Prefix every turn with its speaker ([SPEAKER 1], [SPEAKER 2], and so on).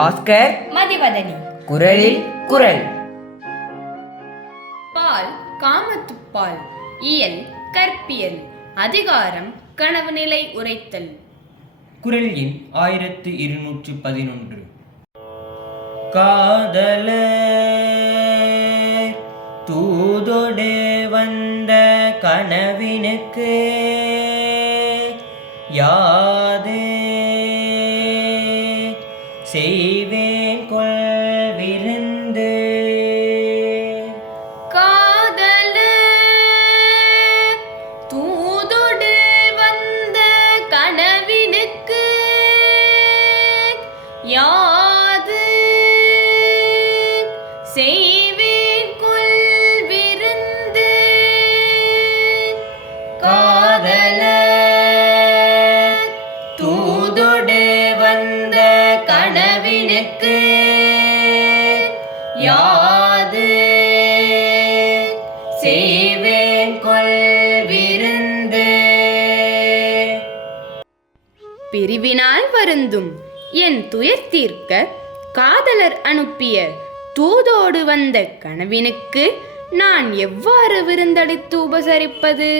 [SPEAKER 1] பாஸ்கர்.
[SPEAKER 2] மதிவதனி.
[SPEAKER 1] குரலில் குரல்.
[SPEAKER 2] பால் காமத்துப்பால் இயல் கற்பியல். அதிகாரம் கனவு நிலை உரைத்தல்.
[SPEAKER 3] குரல் எண் ஆயிரத்து இருநூற்று பதினொன்று. காதல தூதொடு வந்த கனவினுக்கு யாது செய்வேன் கொள் விருந்து
[SPEAKER 2] காதல தூதொடு வந்த கனவினுக்கு யாது செய்வேன் கொள் விருந்து
[SPEAKER 3] காதல தூதொடு வந்த கனவினுக்கு யாது செய்வேன் கொள் விருந்து
[SPEAKER 2] பிரிவினால் வருந்தும் என் துயர் தீர்க்க காதலர் அனுப்பிய தூதோடு வந்த கனவினுக்கு நான் எவ்வாறு விருந்தளித்து உபசரிப்பது?